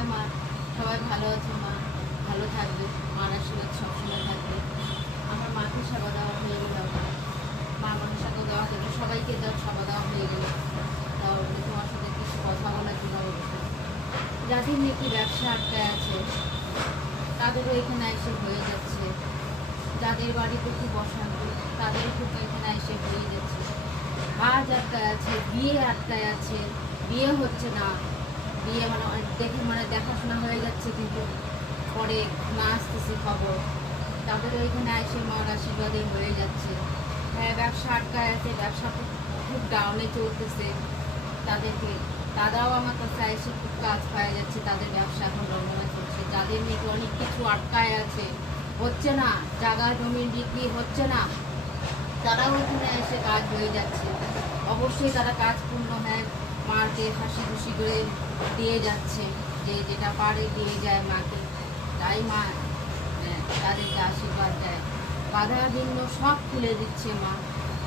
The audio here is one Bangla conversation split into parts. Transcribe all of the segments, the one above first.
সবাই মা, সবাই ভালো আছে মা? ভালো থাকবে মার আশীর্বাদ সবসময় থাকবে। আমার মাকে সেবা দেওয়া হয়ে গেল মা মনসাকেও দেওয়া হয়ে গেল, সবাইকে সেবা দেওয়া হয়ে গেল। তাহলে তোমার সাথে কিছু কথা বলার জন্য যাদের নাকি ব্যবসা আটকায় আছে, তাদেরও এখানে এসে হয়ে যাচ্ছে। যাদের বাড়িতে খুব অশান্তি তাদেরও খুব এখানে এসে হয়ে যাচ্ছে। কাজ আটকায় আছে, বিয়ে আটকায় আছে, বিয়ে হচ্ছে না। বিয়ে মানে দেখে মানে দেখাশোনা হয়ে যাচ্ছে কিন্তু পরে না আসতেছে খবর। তাদেরও ওইখানে এসে মার আশীর্বাদে হয়ে যাচ্ছে। হ্যাঁ ব্যবসা আটকায় আছে, ব্যবসা খুব ডাউনে চলতেছে। তাদেরকে তারাও আমার কাছে এসে খুব কাজ পাওয়া যাচ্ছে, তাদের ব্যবসা এখন রমনা চলছে। যাদের মেয়েকে অনেক কিছু আটকায় আছে, হচ্ছে না জায়গা জমি বিক্রি হচ্ছে না, তারাও এখানে এসে কাজ হয়ে যাচ্ছে। অবশ্যই তারা কাজ পূর্ণ হয় মাকে হাসি খুশি করে দিয়ে যাচ্ছে যে যেটা পারে দিয়ে যায় মাকে। তাই মা আহ, তাদেরকে আশীর্বাদ দেয়। বাধা জন্য সব খুলে দিচ্ছে মা।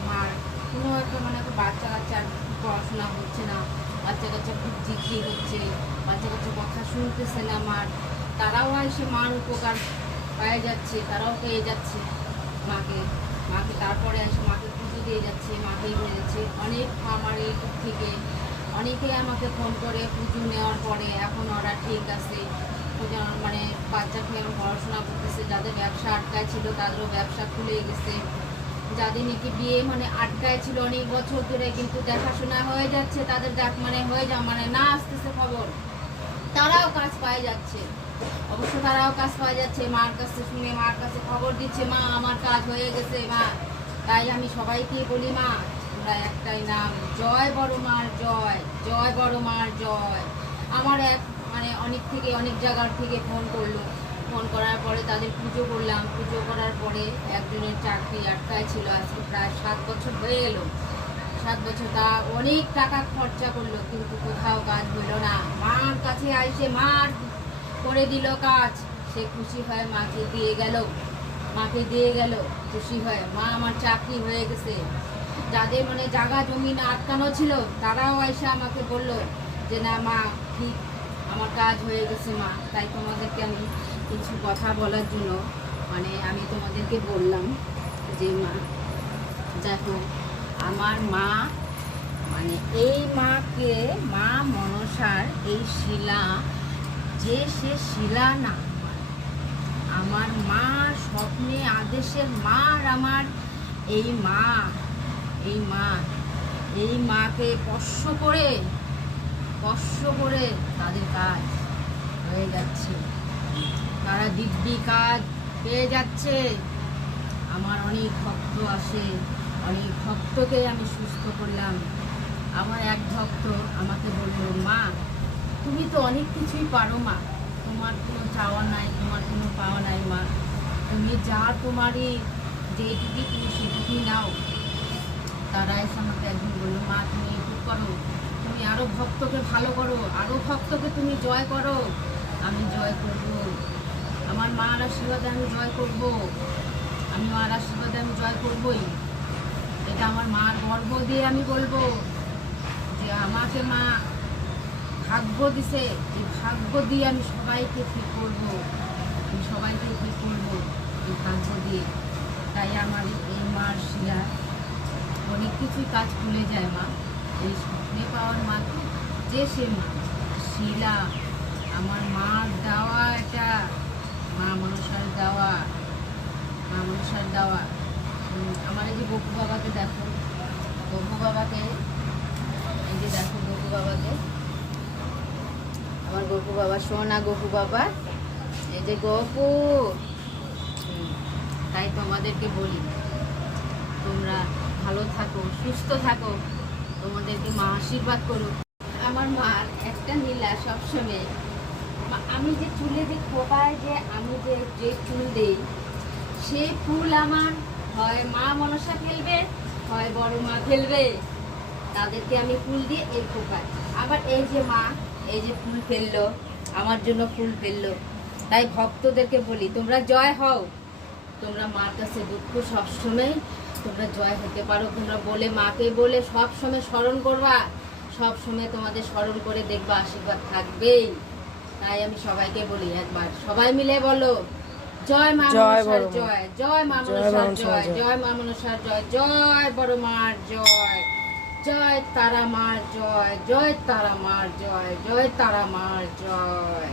মার কোনো একটা মানে বাচ্চা কাচ্চার পড়াশোনা হচ্ছে না। বাচ্চা কাচ্চা খুব জিদ্দি হচ্ছে বাচ্চা কাচ্চা কথা শুনতেছে না মার। তারাও এসে মার উপকার পেয়ে যাচ্ছে তারাও পেয়ে যাচ্ছে মাকে। মাকে তারপরে এসে মাকে পুজো দিয়ে যাচ্ছে মাকেই হয়ে যাচ্ছে অনেক এই থেকে অনেকেই আমাকে ফোন করে, পুজো নেওয়ার পরে, এখন ওরা ঠিক আছে। মানে বাচ্চাকে এখন পড়াশোনা করতেছে, যাদের ব্যবসা আটকায় ছিল, তাদেরও ব্যবসা খুলে গেছে। যাদের নাকি বিয়ে মানে আটকায় ছিল অনেক বছর ধরে, কিন্তু দেখাশোনা হয়ে যাচ্ছে, তাদের দেখ মানে হয়ে যা মানে না আসতেছে খবর। তারাও কাজ পায় যাচ্ছে। অবশ্য তারাও কাজ পাওয়া যাচ্ছে। মার কাছে শুনে, মার কাছে খবর দিচ্ছে, মা, আমার কাজ হয়ে গেছে, মা। তাই আমি সবাইকে বলি, মা তোমরা একটাই নাম, জয় বড় মার জয় জয় বড় মার জয়। আমার এক মানে অনেক থেকে, অনেক জায়গার থেকে ফোন করল। ফোন করার পরে তাদের পুজো করলাম। পুজো করার পরে একজনের চাকরি আটকায় ছিল আজকে প্রায় সাত বছর হয়ে এলো সাত বছর তা অনেক টাকা খরচা করল, কিন্তু কোথাও কাজ হলো না। মার কাছে আইসে মার করে দিল কাজ। সে খুশি হয় মাকে দিয়ে গেল। মাকে দিয়ে গেল, খুশি হয়, মা, আমার চাকরি হয়ে গেছে। যাদের মানে জায়গা জমি না আটকানো ছিল, তারাও এসে আমাকে বলল যে, না মা, ঠিক আমার কাজ হয়ে গেছে মা, তাই তোমাদেরকে আমি কিছু কথা বলার জন্য মানে আমি তোমাদেরকে বললাম যে, মা, দেখো, আমার মা মানে এই মাকে, মা মনসার এই শিলা, যে সে শিলা না, আমার মা স্বপ্নে আদেশের মার আমার এই মা। এই মা, এই মাকে স্পর্শ করে স্পর্শ করে তাদের কাজ হয়ে যাচ্ছে। তারা দিব্যি কাজ পেয়ে যাচ্ছে। আমার অনেক ভক্ত আসে, অনেক ভক্তকে আমি সুস্থ করলাম। আমার এক ভক্ত আমাকে বলল, মা, তুমি তো অনেক কিছুই পারো মা। তোমার কোনো চাওয়া নাই, তোমার কোনো পাওয়া নাই মা। তুমি যা তোমারই, যেটুকু তুমি সেটুকুই নাও। তারা এসে আমাকে একদিন বলল, মা, তুমি একটু করো, তুমি আরও ভক্তকে ভালো করো আরও ভক্তকে তুমি জয় করো। আমি জয় করব। আমার মার আশীর্বাদে আমি জয় করব। আমি মার আশীর্বাদে আমি জয় করবই। এটা আমার মার গর্ব দিয়ে আমি বলব যে আমাকে মা ভাগ্য দিছে এই ভাগ্য দিয়ে আমি সবাইকে ঠিক করব? আমি সবাইকে ঠিক করব এই ভাগ্য দিয়ে? তাই আমার এই মার শিলা অনেক কিছুই কাজ খুলে যায় মা। এই স্বপ্নে পাওয়ার মা তো যে সে মা। শিলা, আমার মার দেওয়া এটা, মা মনসার দেওয়া, মা মনসার দেওয়া। আমার এই যে গপু বাবাকে দেখো গপু বাবাকে, এই যে দেখো গপু বাবাকে। আমার গপু বাবা, সোনা গপু বাবা, এই যে গপু তাই তোমাদেরকে বলি, তোমরা ভালো থাকো, সুস্থ থাকো। তোমাদেরকে মা আশীর্বাদ করুক। আমার মার একটা নীলা সবসময়। আমি যে চুলে যে খোপায় যে আমি যে যে চুল দেই, সে ফুল আমার। হয় মা মনসা ফেলবে, হয় বড় মা ফেলবে। তাদেরকে আমি ফুল দিয়ে এই খোপায়। আবার এই যে মা, এই যে ফুল ফেলল, আমার জন্য ফুল ফেলল। তাই ভক্তদেরকে বলি, তোমরা জয় হও। তোমরা মার কাছে দুঃখ সবসময় তোমরা জয় হতে পারো তোমরা বলে মাকে বলে সব সময় স্মরণ করবা সব সময় তোমাদের স্মরণ করে দেখবা আশীর্বাদ থাকবেই তাই আমি সবাইকে বলি একবার সবাই মিলে বলো জয় মা জয় মনসার। জয় জয় মা মনসার জয়। জয় মা মনসার জয় জয় বড় মার জয় জয় তারা মার জয় জয় তারা মার জয় জয় তারা মার জয়